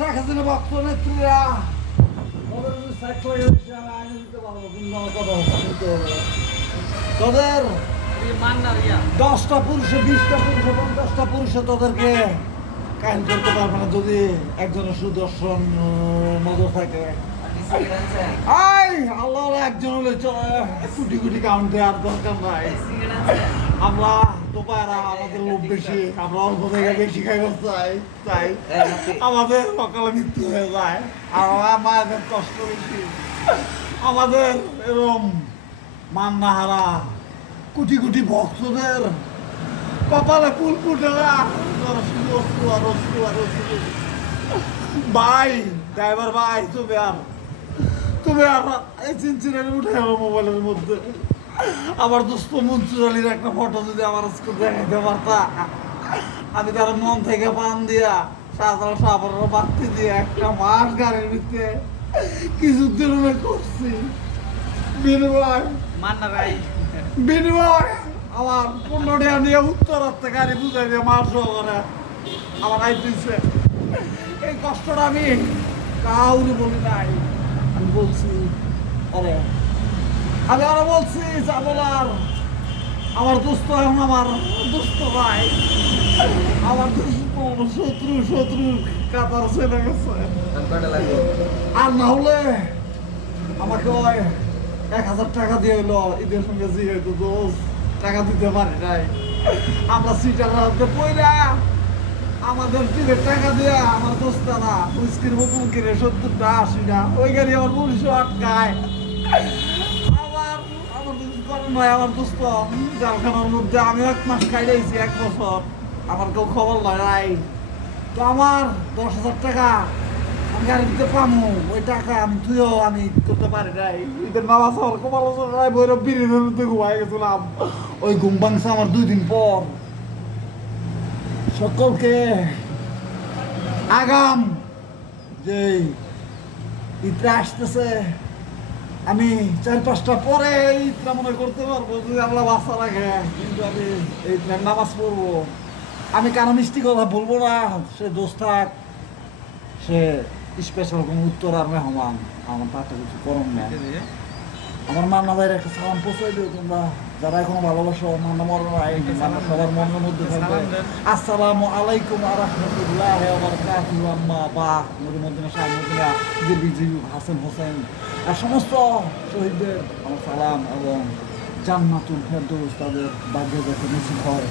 শেখ হাসিনা ভক্ত নেত্রীরা ওদের যদি সাইড হয়ে গেছে আমি আইনে দিতে পারবো, কিন্তু আমার কথা শুনতে হবে। তোদের 10টা পুরুষে 20টা পুরুষে 50টা পুরুষে তোদেরকে কাহিনী করতে পারবে না যদি একজনের সুদর্শন নজর থাকে। আই আল্লাহ একজন হলে কোটি কোটি কাউন্ট দেওয়ার দরকার নাই। আমরা তো পায়রা, আমাদের লোভ বেশি, আমরা অল্প থেকে বেশি খাইবার চাই, তাই আমাদের সকালে মৃত্যু হয়ে যায়। আর মায়েদের কষ্ট বেশি। আমাদের এরম মান্নাহারা কোটি কোটি ভক্তদের কপালে ফুল ফুটে না, ভাই ড্রাইভার ভাই তুমি আর এই চিনচিনারি উঠে গেল মোবাইলের মধ্যে। আমার দোস্ত মনসুর আলীর একটা ফটো যদি আমার আজকে দেখাইতে পারতা, আমি তার মন থেকে পান দিয়া সাধারণ সাবর বাড়তি দিয়ে একটা মাস গাড়ির ভিতরে কিছুদিন করছি। বিনিময় আমার 15 টাকা নিয়ে উত্তর গাড়ি বুঝাই দিয়ে মাস করে আমার আইতেছে। এই কষ্টটা আমি কাউরে বলি নাই, আমি বলছি আরে আমি আরো বলছি যা বলার। আমার দোস্ত এখন আমার দোস্ত ভাই, আমার শত্রু কাতার চলে গেছে। আর না হলে আমাকে ওই 1000 টাকা দিয়ে হইলো ঈদের সঙ্গে যেহেতু দোষ টাকা দিতে পারি নাই। আমরা সিটার হাতে পয়রা আমাদের টিকেট টাকা দিয়ে আমার দোস্তারা উইস্কির বোতল কিনে 70টা 80টা ওই গাড়ি আমার পুলিশও আটকায়। আমার দোস্ত জালখানার মধ্যে আমি 1 মাস খাইছি, 1 বছর আমার কেউ খবর নাই। তো আমার 10,000 টাকা আমি গাড়ি দিতে পামু, ওই টাকা আমি তুইও আমি করতে পারি নাই। ঈদের নামাজ আমার কপাল বৈরব বিরিদের মধ্যে ঘুমাই গেছিলাম। ওই ঘুম ভাঙছে আমার 2 দিন পর। সকলকে আগাম যে ঈদটা আসতেছে আমি 4-5টা পরে ঈদটা মনে করতে পারবো যদি আল্লাহ বাঁচা রাখে, কিন্তু আমি এই নামাজ পড়বো। আমি কারো মিষ্টি কথা বলবো না, সে দোষ থাক, সে স্পেশাল কোনো উত্তর আর মেহমান, আমার তাতে কিছু করম না। আমার মান্না ভাইয়ের একটা সালাম পৌঁছাই দিও তোমরা যারা এখনো ভালোবাসো। মান্না সবার মনের মধ্যে থাকবে। আসসালামু আলাইকুম ওয়া রাহমাতুল্লাহি ওয়া বারাকাতুহু। আম্মা বা মদিনা শাহ মদিনা জিবি হাসান হোসেন আর সমস্ত শহীদদের আমার সালাম এবং জান্নাতুল ফেরদৌস তাদের ভাগ্যে যাতে নসিব হয়।